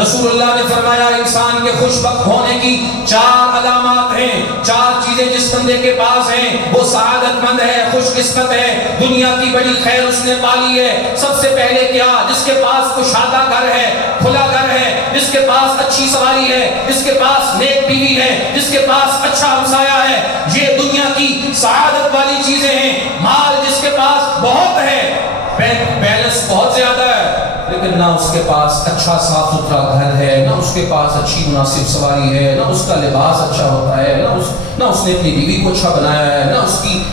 رسول اللہ نے فرمایا انسان کے خوش بخت ہونے کی 4 علامات ہیں، 4 چیزیں جس بندے کے پاس ہیں وہ سعادت مند ہے، خوش قسمت ہے، دنیا کی بڑی خیر اس نے پالی ہے۔ سب سے پہلے کیا؟ جس کے پاس کشادہ گھر ہے، کھلا گھر ہے، جس کے پاس اچھی سواری ہے، جس کے پاس نیک بیوی ہے، جس کے پاس اچھا ہمسایہ ہے، یہ دنیا کی سعادت والی چیزیں ہیں۔ مال جس کے پاس بہت ہے، بینک بیلنس بہت زیادہ ہے، لیکن نہ اس کے پاس اچھا صاف ستھرا گھر ہے، نہ اس کے پاس اچھی مناسب سواری ہے، نہ اس کا لباس اچھا ہوتا ہے، نہ اس نے اپنی بیوی کو اچھا بنایا ہے، نہ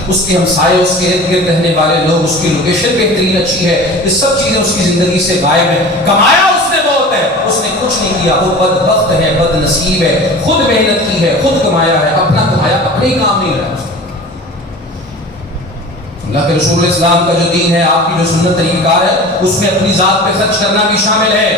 اس کے ہمسائے، اس کے ارد گرد رہنے والے لوگ، اس کی لوکیشن بہترین اچھی ہے، یہ سب چیزیں اس کی زندگی سے غائب ہیں۔ کمایا اس نے بہت ہے، اس نے کچھ نہیں کیا، وہ بدبخت ہے، بد نصیب ہے، خود محنت کی ہے، خود کمایا ہے، اپنا کمایا اپنے ہی کام نہیں رہا۔ اللہ کے رسول اسلام کا جو دین ہے، آپ کی جو سنت طریقہ کار ہے، اس میں اپنی ذات پہ خرچ کرنا بھی شامل ہے۔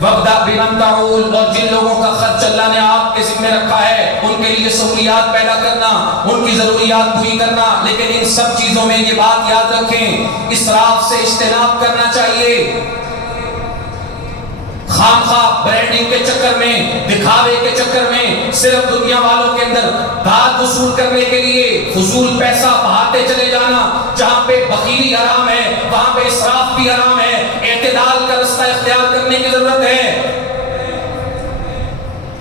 وَابْدَأْ بِمَنْ تَعُولُ، اور جن لوگوں کا خرچ اللہ نے آپ کے ذمہ رکھا ہے ان کے لیے سہولیات پیدا کرنا، ان کی ضروریات پوری کرنا، لیکن ان سب چیزوں میں یہ بات یاد رکھیں، اسراف سے اجتناب کرنا چاہیے۔ خام خواہ برانڈنگ کے چکر میں، دکھاوے کے چکر میں، صرف دنیا والوں کے اندر داد وصول کرنے کے لیے فضول پیسہ بہاتے چلے جانا، جہاں پہ بخیلی حرام ہے وہاں پہ اسراف بھی حرام ہے۔ اعتدال کا رستہ اختیار کرنے کی ضرورت ہے۔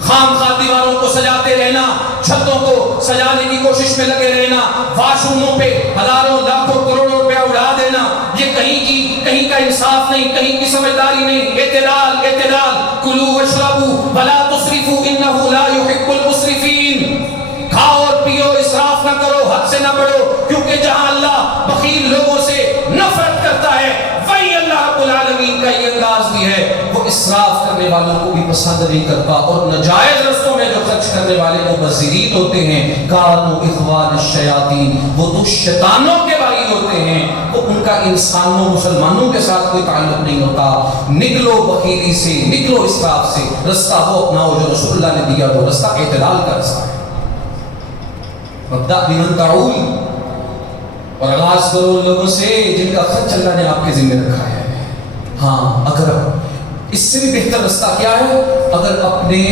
خام خواہ دیواروں کو سجاتے رہنا، چھتوں کو سجانے کی کوشش میں لگے رہنا، واش روموں پہ ہزاروں لاکھوں کروڑوں روپیہ اڑا دینا، یہ کہیں کا انصاف نہیں، کہیں کی سمجھداری نہیں۔ اعتدال کلوا واشربوا ولا تسرفوا انه لا يحب المسرفين، کھاؤ اور پیو، اسراف نہ کرو، حد سے نہ بڑھو، کیونکہ جہاں اللہ بخیل لوگوں سے نفرت کرتا ہے وہی اللہ رب العالمین کا یہ انداز بھی ہے، وہ اسراف کرنے والوں کو بھی پسند نہیں کرتا، اور ناجائز رستوں میں جو خرچ کرنے والے مبذرین ہوتے ہیں، کانوا اخوان الشیاطین، وہ تو شیطانوں کے بھائی ہوتے ہیں، وہ ان کا انسانوں مسلمانوں کے ساتھ کوئی تعلق نہیں ہوتا۔ نکلو بخیلی سے، نکلو اسراف سے، رستہ وہ اپناؤ جو رسول اللہ نے دیا، وہ رستہ اعتدال کا رستہ ہے۔ وَابْدَأْ بِمَنْ تَعُولُ، اور آغاز کرو ان لوگوں سے جن کا خرچ اللہ نے آپ کے ذمہ رکھا ہے۔ ہاں، اگر اس سے بھی بہتر رستہ کیا ہے؟ اگر اپنے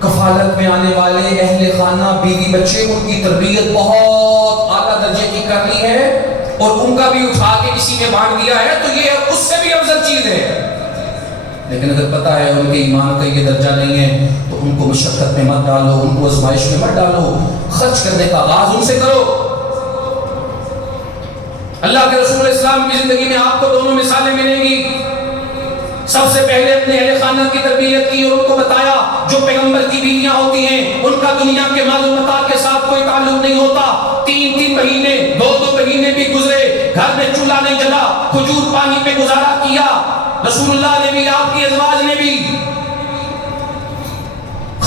کفالت میں آنے والے اہل خانہ، بیوی بچے، ان کی تربیت بہت اعلیٰ درجے کی کر لی ہے اور ان کا بھی اٹھا کے کسی نے بانٹ دیا ہے، تو یہ اس سے بھی افضل چیز ہے۔ لیکن اگر پتا ہے ان کے ایمان کا یہ درجہ نہیں ہے تو ان کو مشقت میں مت ڈالو، ان کو آزمائش میں مت ڈالو، خرچ کرنے کا آغاز ان سے کرو۔ اللہ کے رسول اسلام کی زندگی میں آپ کو دونوں مثالیں ملیں گی۔ سب سے پہلے اپنے اہل خانہ کی تربیت کی اور ان کو بتایا جو پیغمبر کی بیویاں ہوتی ہیں ان کا دنیا کے مال و متاع کے ساتھ کوئی تعلق نہیں ہوتا۔ 3 مہینے 2 مہینے بھی گزرے، گھر میں چولہا نہیں جلا، کھجور پانی پہ گزارا کیا، رسول اللہ نے بھی، آپ کی ازواج نے بھی۔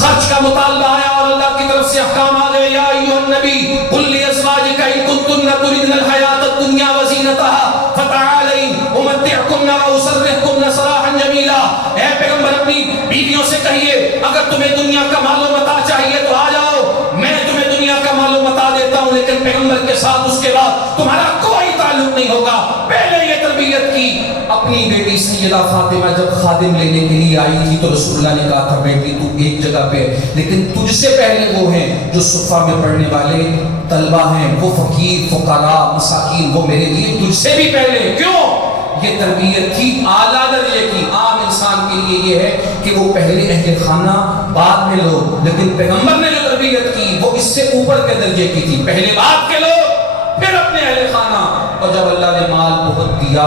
خرچ کا مطالبہ آیا اور اللہ کی طرف سے احکام آ گئے، یا ایھا النبی قل لازواجک ان کنتن تردن الحیاۃ الدنیا وزینتها فتعالین امتعکن واسرحکن سراحا جمیلا۔ اے پیغمبر اپنی بیویوں سے کہیے اگر تمہیں دنیا کا مال و متاع چاہیے تو آ جاؤ، میں تمہیں دنیا کا مال و متاع دیتا ہوں، لیکن پیغمبر کے ساتھ اس کے بعد تمہارا کوئی تعلق نہیں ہوگا۔ پہلے یہ تربیت کی۔ اپنی بیٹی سیدہ فاطمہ جب خادم لینے کے لیے آئی تھی تو رسول اللہ نے کہا تھا بیٹی تو ایک جگہ پہ، لیکن تجھ سے پہلے وہ ہیں جو صفہ میں پڑھنے والے طلبہ ہیں، وہ فقیر فقراء مساکین، وہ میرے لیے تجھ سے بھی پہلے۔ کیوں؟ یہ تربیت تھی اعلیٰ درجے کی۔ عام انسان کے لیے یہ ہے کہ وہ پہلے اہل خانہ بعد میں لوگ، لیکن پیغمبر نے جو تربیت کی وہ اس سے اوپر کے درجے کی تھی، پہلے بعد کے لوگ پھر اپنے اہل خانہ۔ اور جب اللہ نے مال بہت دیا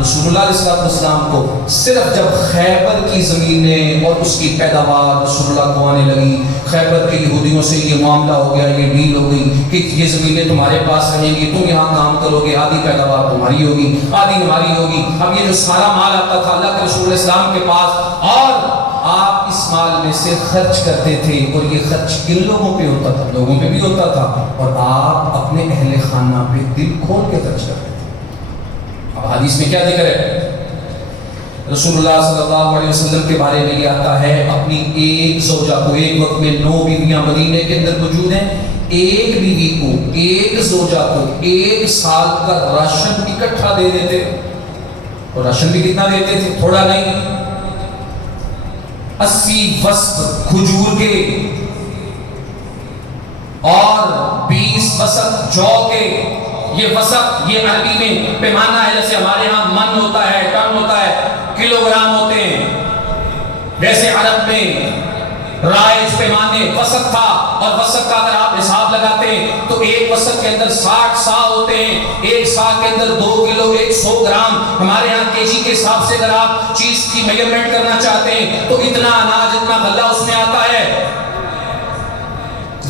رسول اللہ علیہ السلام کو، صرف جب خیبر کی زمینیں اور اس کی پیداوار رسول اللہ کو آنے لگی، خیبر کے یہودیوں سے یہ معاملہ ہو گیا، یہ ڈیل ہو گئی کہ یہ زمینیں تمہارے پاس رہیں گی، تم یہاں کام کرو گے، آدھی پیداوار تمہاری ہوگی آدھی ہماری ہوگی۔ اب یہ جو سارا مال آتا تھا اللہ کے رسول علیہ السلام کے پاس، اور آپ اس مال میں سے خرچ کرتے تھے، اور یہ خرچ کن لوگوں پہ ہوتا تھا؟ لوگوں پہ بھی ہوتا تھا، اور آپ اپنے اہل خانہ پہ دل کھول کے خرچ کرتے تھے۔ اب حدیث میں کیا ذکر ہے؟ رسول اللہ صلی اللہ علیہ وسلم کے بارے میں یہ آتا ہے اپنی ایک زوجہ کو، ایک وقت میں 9 بیویاں مدینے کے اندر موجود ہیں، ایک بیوی کو، ایک زوجہ کو 1 سال کا راشن اکٹھا دے دیتے، اور راشن بھی کتنا دیتے تھے؟ تھوڑا نہیں، 80 وسق کھجور کے اور 20 وسق جو کے۔ یہ وسق یہ عربی میں پیمانہ ہے، جیسے ہمارے ہاں من ہوتا ہے، ٹن ہوتا ہے، کلو گرام ہوتے ہیں، ویسے عرب میں رائج پیمانے وسق تھا، اور وسق کا اگر آپ حساب لگاتے ہیں تو ایک وسق کے اندر 60 سا ہوتے ہیں، ایک سا کے اندر 2 کلو 100 گرام۔ ہمارے ہاں کے جی کے حساب سے اگر آپ چیز کی میجرمنٹ کرنا چاہتے ہیں تو اتنا اناج اتنا غلہ اس میں آتا ہے،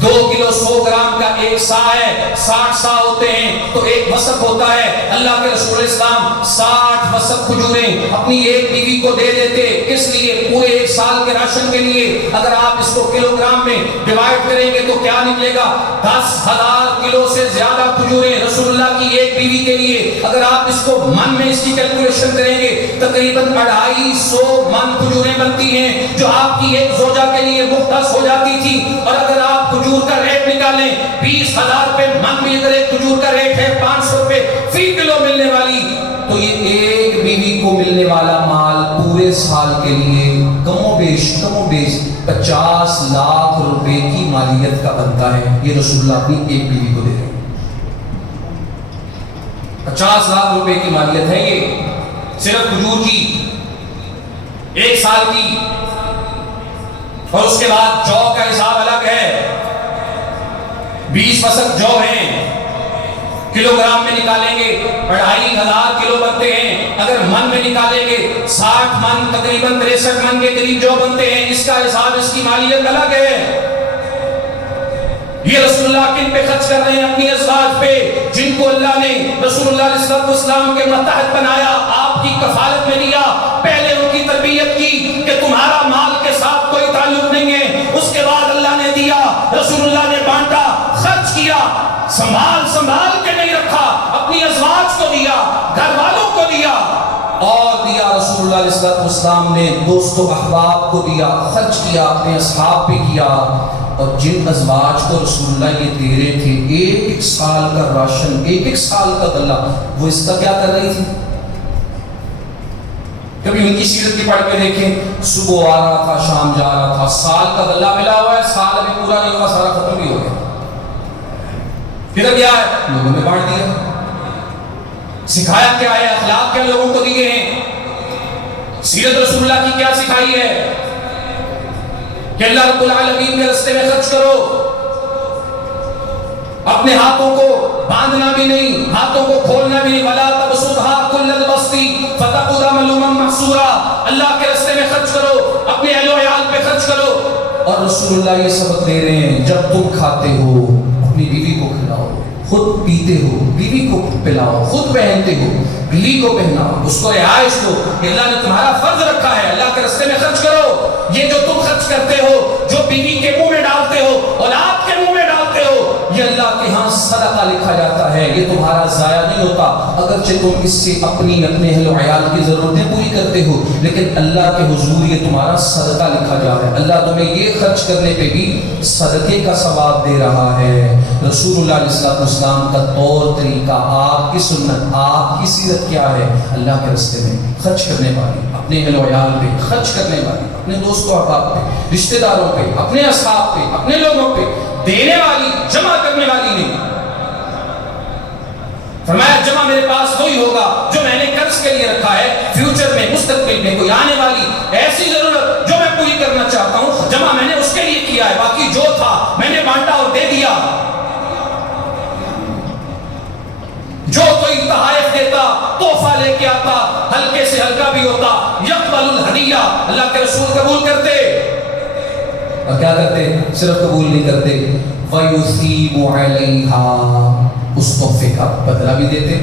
2 کلو 100 گرام کا ایک سا ہے، 60 سا ہوتے ہیں تو ایک وسق ہوتا ہے۔ اللہ کے رسول اسلام 60 وسق کھجوریں اپنی ایک بیوی کو دے دیتے، اس لیے پورے 1 سال کے راشن کے لیے۔ اگر آپ اس کو کلو گرام میں ڈیوائیڈ کریں گے تو کیا نکلے گا؟ 10,000 کلو سے زیادہ کھجوریں رسول اللہ کی ایک بیوی کے لیے۔ اگر آپ اس کو من میں اس کی کیلکولیشن کریں گے تقریباً 250 من کھجوریں بنتی ہیں جو آپ کی ایک زوجہ کے لیے مختص ہو جاتی تھی۔ اور اگر آپ کھجور کا ریٹ نکالیں 20,000 روپے من بھی، اگر ایک کھجور کا ریٹ ہے 500 روپے فی کلو ملنے والی، تو یہ ایک بیوی کو ملنے والا مال پورے سال کے لیے کم و بیش 50 لاکھ روپے کی مالیت کا بنتا ہے۔ یہ رسول اللہ اپنی ایک بیوی کو دے رہے ہیں، 50 لاکھ روپے کی مالیت ہے یہ صرف کھجور کی 1 سال کی۔ اور اس کے بعد جو کا حساب الگ ہے، 20 وسق جو ہیں کلو گرام میں نکالیں گے 2,500 کلو بنتے ہیں، اگر من میں نکالیں گے 60 من تقریباً 63 من کے قریب جو بنتے ہیں، اس کا حساب اس کی مالیت الگ ہے۔ یہ رسول اللہ کن پہ خرچ کر رہے ہیں؟ اپنی ازواج پہ، جن کو اللہ نے رسول اللہ علیہ السلام کے متحد بنایا، آپ کی کفالت میں لیا، پہلے ان کی تربیت کی کہ تمہارا مال کے ساتھ کوئی تعلق نہیں ہے، اس کے بعد اللہ نے دیا، رسول اللہ نے بانٹا، خرچ کیا، سنبھال کے نہیں رکھا، اپنی ازواج کو دیا، گھر والوں کو دیا، اور دیا رسول اللہ علیہ السلام نے دوست و احباب کو دیا، خرچ کیا، اپنے اصحاب پہ کیا۔ اور جن ازواج کو رسول اللہ یہ دے رہے تھے 1 سال کا راشن، 1 سال کا غلہ، وہ اس کا کیا کر رہی تھی؟ کبھی ان کی سیرت کی پڑھ کے دیکھیں، صبح آ رہا تھا شام جا رہا تھا، سال کا غلہ ملا ہوا ہے، سال ابھی پورا نہیں ہوا، سارا ختم بھی ہو گیا، کدھر گیا ہے؟ لوگوں نے بانٹ دیا۔ سکھایا کیا ہے؟ اخلاق کیا لوگوں کو دیے ہیں؟ سیرت رسول اللہ کی کیا سکھائی ہے کہ اللہ رب العالمین کے راستے میں خرچ کرو، اپنے ہاتھوں کو باندھنا بھی نہیں، ہاتھوں کو کھولنا بھی نہیں، وَلَا تَبْسُطْهَا كُلَّ الْبَسْطِ فَتَقْعُدَ مَلُومًا مَحْسُورًا۔ اللہ کے راستے میں خرچ کرو، اپنے اہل و عیال پہ خرچ کرو۔ اور رسول اللہ یہ سبق دے رہے ہیں، جب تم کھاتے ہو اپنی بیوی کو کھلاؤ، خود پیتے ہو، بیوی کو پلاؤ، خود پہنتے ہو، بیوی کو پہناؤ، اس کو رہائش دو، اللہ نے تمہارا فرض رکھا ہے، اللہ کے راستے میں خرچ کرو۔ یہ جو تم خرچ کرتے ہو، جو بیوی کے منہ میں ڈالتے ہو، اولاد کے منہ میں ڈالتے ہو، یہ اللہ کے ہاں صدقہ لکھا جاتا ہے، یہ تمہارا ضائع نہیں ہوتا۔ اگرچہ تم اس سے اپنے اہل و عیال کی ضرورتیں پوری کرتے ہو، لیکن اللہ کے حضور یہ تمہارا صدقہ لکھا جا رہا ہے، اللہ تمہیں یہ خرچ کرنے پہ بھی صدقے کا ثواب دے رہا ہے۔ رسول اللہ علیہ السلام کا طور طریقہ، آپ کی سنت، آپ کی سیرت کیا ہے؟ اللہ کے راستے میں خرچ کرنے والی، اپنے اہل و عیال پہ خرچ کرنے والی، اپنے دوست و احباب پہ، رشتہ داروں پہ، اپنے اصحاب پہ، اپنے لوگوں پہ دینے والی، جمع کرنے والی نہیں۔ فرمایا جمع میرے پاس وہی ہوگا جو میں نے قرض کے لیے رکھا ہے، فیوچر میں، مستقبل میں کوئی آنے والی ایسی ضرورت جو میں پوری کرنا چاہتا ہوں، جمع میں نے اس کے لیے کیا ہے، باقی جو تھا میں نے بانٹا اور دے دیا۔ جو کوئی تحائف دیتا، تحفہ لے کے آتا، ہلکے سے ہلکا بھی ہوتا، یقبل الہدیہ، اللہ کے رسول قبول کرتے، اور کیا کرتے؟ صرف قبول نہیں کرتے، وَيُثِيبُ عَلَيْهَا، اس تحفے کا بدلہ بھی دیتے۔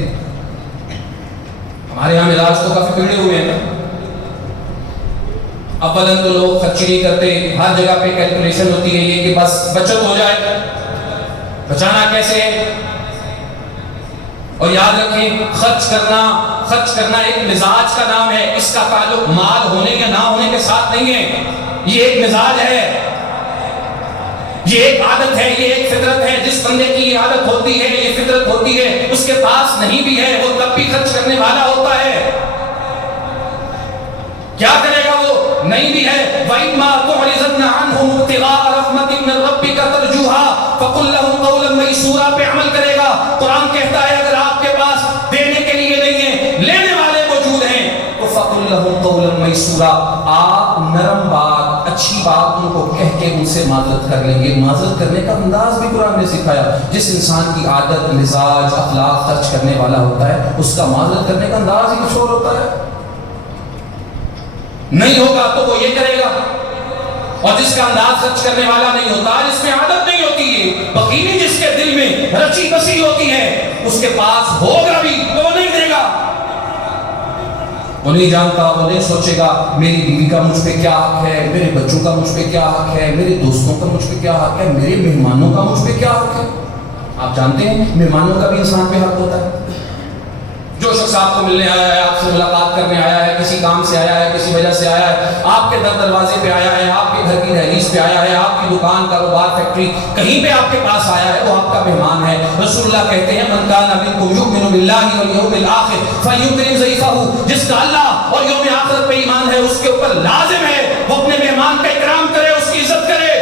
ہمارے یہاں مزاج تو کافی بگڑے ہوئے ہیں، اولاً تو لوگ خرچ نہیں کرتے، ہر جگہ پہ کیلکولیشن ہوتی ہے یہ کہ بس بچت ہو جائے، بچانا کیسے ہے؟ اور یاد رکھیں خرچ کرنا ایک مزاج کا نام ہے، اس کا تعلق مال ہونے یا نہ ہونے کے ساتھ نہیں ہے، یہ ایک مزاج ہے، یہ ایک عادت ہے، یہ ایک فطرت ہے۔ جس بندے کی یہ عادت ہوتی ہے، یہ فطرت ہوتی ہے، اس کے پاس نہیں بھی ہے، وہ تب بھی خرچ کرنے والا ہوتا ہے۔ کیا کرے گا وہ؟ نہیں بھی ہے، وَإِمَّا تُعْرِضَنَّ عَنْهُمُ ابْتِغَاءَ رَحْمَةٍ مِّن رَّبِّكَ تَرْجُوهَا فَقُل لَّهُمْ قَوْلًا مَّيْسُورًا پہ عمل کرے گا۔ قرآن کہتا ہے اگر آپ کے پاس دینے کے لیے نہیں ہے، لینے والے موجود ہیں، تو فَقُل لَّهُمْ قَوْلًا مَّيْسُورًا، آپ نرم بات، اچھی بات ان کو کہہ کے ان سے معذرت کر لیں گے۔ معذرت کرنے کا انداز بھی قرآن نے سکھایا۔ جس انسان کی عادت، مزاج، اخلاق خرچ کرنے والا ہوتا ہے، اس کا معذرت کرنے کا انداز ہی کچھ اور ہوتا ہے۔ نہیں ہوگا تو وہ یہ کرے گا، اور جس کا انداز خرچ کرنے والا نہیں ہوتا، جس میں عادت نہیں ہوتی ہے، بخیلی جس کے دل میں رچی بسی ہوتی ہے، اس کے پاس ہوگا بھی وہ نہیں دے گا، وہ نہیں جانتا، وہ نہیں سوچے گا میری بیوی کا مجھ پہ کیا حق ہے، میرے بچوں کا مجھ پہ کیا حق ہے، میرے دوستوں کا مجھ پہ کیا حق ہے، میرے مہمانوں کا مجھ پہ کیا حق ہے۔ آپ جانتے ہیں مہمانوں کا بھی انسان پہ حق ہوتا ہے۔ جو شخص آپ کو ملنے آیا ہے، آپ سے ملاقات کرنے آیا ہے، کسی کام سے آیا ہے، کسی وجہ سے آیا ہے، آپ کے دروازے پہ آیا ہے، آپ کے گھر کی دہلیز پہ آیا ہے، آپ کی دکان، کاروبار، فیکٹری، کہیں پہ آپ کے پاس آیا ہے، وہ آپ کا مہمان ہے۔ رسول اللہ کہتے ہیں من کان منکم یؤمن باللہ والیوم الآخر فلیکرم ضیفہ، جس کا اللہ اور یوم آخرت پہ ایمان ہے، اس کے اوپر لازم ہے وہ اپنے مہمان کا اکرام کرے، اس کی عزت کرے۔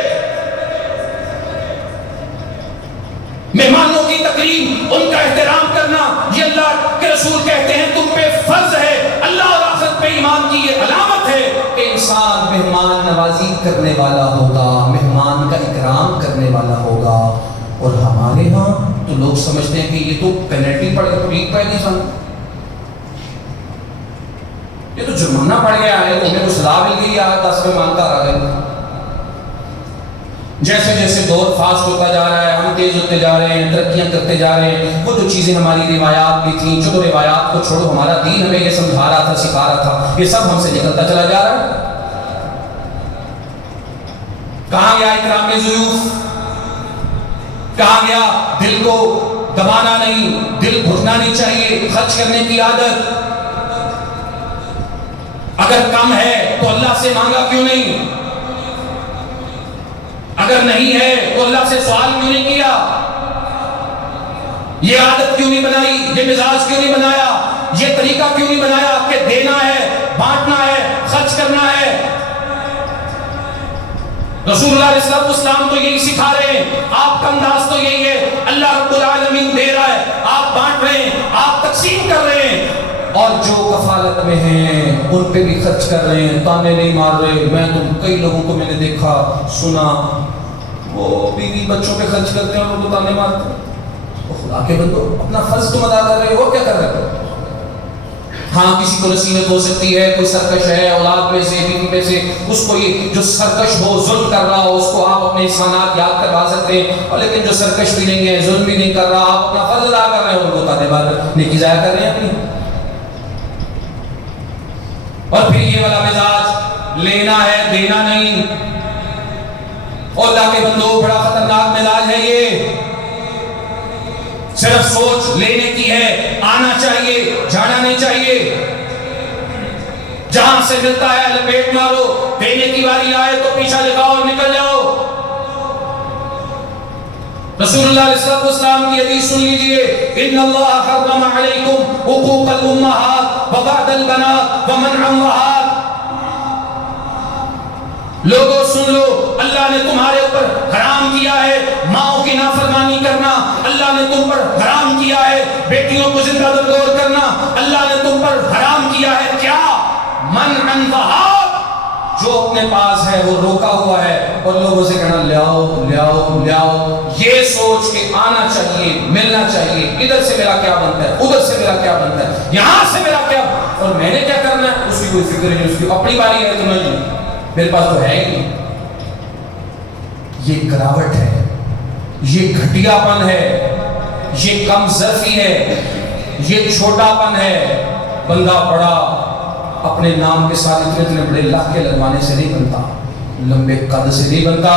مہمانوں کی تکریم، ان کا احترام کرنا، یہ اللہ کے رسول کہتے ہیں تم پہ فرض ہے۔ اللہ اور آخرت پہ ایمان کی یہ علامت ہے کہ انسان مہمان نوازی کرنے والا ہوگا، مہمان کا اکرام کرنے والا ہوگا۔ اور ہمارے ہاں تو لوگ سمجھتے ہیں کہ یہ تو پینلٹی پڑ گئی، یہ تو جرمانہ پڑ گیا ہے، تمہیں کچھ سزا مل گئی، 10 مہمان کا آ گئے۔ جیسے جیسے دور فاسٹ ہوتا جا رہا ہے، ہم تیز ہوتے جا رہے ہیں، ترقیاں کرتے جا رہے ہیں، وہ جو چیزیں ہماری روایات بھی تھیں، چلو روایات کو چھوڑو، ہمارا دین ہمیں یہ سمجھا رہا تھا، سکھا رہا تھا، یہ سب ہم سے نکلتا چلا جا رہا ہے۔ کہاں گیا اکرام ضیوف؟ کہاں گیا دل کو دبانا نہیں، دل گھٹنا نہیں چاہیے، خرچ کرنے کی عادت؟ اگر کم ہے تو اللہ سے مانگا کیوں نہیں؟ اگر نہیں ہے تو اللہ سے سوال کیوں نہیں کیا؟ یہ عادت کیوں نہیں بنائی؟ یہ مزاج کیوں نہیں بنایا؟ یہ طریقہ کیوں نہیں بنایا کہ دینا ہے، بانٹنا ہے، خرچ کرنا ہے؟ رسول اللہ علیہ السلام تو یہی سکھا رہے ہیں، آپ کا انداز تو یہی ہے، اللہ رب العالمین دے رہا ہے، آپ بانٹ رہے ہیں، آپ تقسیم کر رہے ہیں، اور جو کفالت میں ہیں ان پہ بھی خرچ کر رہے ہیں، تانے نہیں مار رہے۔ میں تو کئی لوگوں کو میں نے دیکھا، سنا، وہ بیوی بچوں پہ خرچ کرتے ہیں اور ان کو تانے مارتے ہیں۔ خدا کے بندو، اپنا فرض تم ادا کر رہے ہو، کیا کر رہے ہو؟ ہاں کسی کو نصیحت ہو سکتی ہے، کوئی سرکش ہے اولاد میں سے بیوی میں سے، اس کو یہ جو سرکش ہو ظلم کر رہا ہو اس کو آپ اپنے احسانات یاد کروا سکتے ہیں، اور لیکن جو سرکش بھی نہیں ہے ظلم بھی نہیں کر رہا آپ اپنا فرض ادا کر رہے ہیں، ان کو تعداد بات نیکی ضائع کر رہے ہیں اپنی۔ اور پھر یہ والا مزاج لینا ہے دینا نہیں، اور اللہ کے بندو بڑا خطرناک مزاج ہے یہ، صرف سوچ لینے کی ہے، آنا چاہیے جانا نہیں چاہیے، جہاں سے ملتا ہے لپیٹ مارو، دینے کی باری آئے تو پیچھا لگاؤ اور نکل جاؤ۔ رسول اللہ علیہ السلام کی حدیث سن لیجئے، ان اللہ حرم علیکم حقوق الامہات وبعد البنات ومنع امہات، لوگوں سن لو، اللہ نے تمہارے اوپر حرام کیا ہے ماؤں کی نافرمانی کرنا، اللہ نے تم پر حرام کیا ہے بیٹیوں کو زندہ دبور کرنا، اللہ نے تم پر حرام کیا ہے کیا؟ منع وہاب، جو اپنے پاس ہے وہ روکا ہوا ہے، اور لوگوں سے کہنا لے آؤ لے آؤ لے آؤ، یہ سوچ کے آنا چاہیے ملنا چاہیے، ادھر سے میرا کیا بنتا ہے ادھر سے میرا کیا بنتا ہے یہاں سے میرا کیا، اور میں نے کیا کرنا ہے اس کی کوئی فکر نہیں، اس کی اپنی باری ہے تو نہیں، میرے پاس تو ہے ہی۔ یہ گراوٹ ہے، یہ گھٹیا پن ہے، یہ کم ظرفی ہے، یہ چھوٹا پن ہے۔ بندہ بڑا اپنے نام کے ساتھ اتنے بڑے لاکھے لگوانے سے نہیں بنتا، لمبے قد سے نہیں بنتا،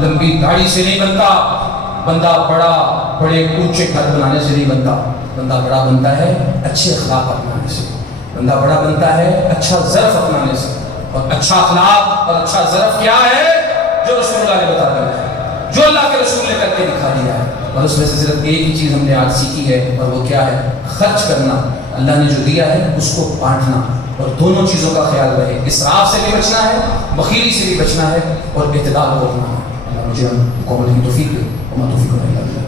لمبی داڑھی سے نہیں بنتا، بندہ بڑا بڑے اونچے گھر بنانے سے نہیں بنتا، بندہ بڑا بنتا ہے اچھے اخلاق اپنانے سے، بندہ بڑا بنتا ہے اچھا ظرف اپنانے سے، اور اچھا اخلاق اور اچھا ظرف کیا ہے؟ جو رسول اللہ نے بتا دیا ہے، جو اللہ کے رسول نے کر کے دکھا دیا ہے، اور اس میں سے صرف ایک ہی چیز ہم نے آج سیکھی ہے، اور وہ کیا ہے؟ خرچ کرنا، اللہ نے جو دیا ہے اس کو بانٹنا، اور دونوں چیزوں کا خیال رہے، اسراف سے بھی بچنا ہے، بخیلی سے بھی بچنا ہے، اور اعتدال کو رکھنا ہے۔ اللہ مجھے مکمل کی توفیق دے، وما توفیق الا باللہ۔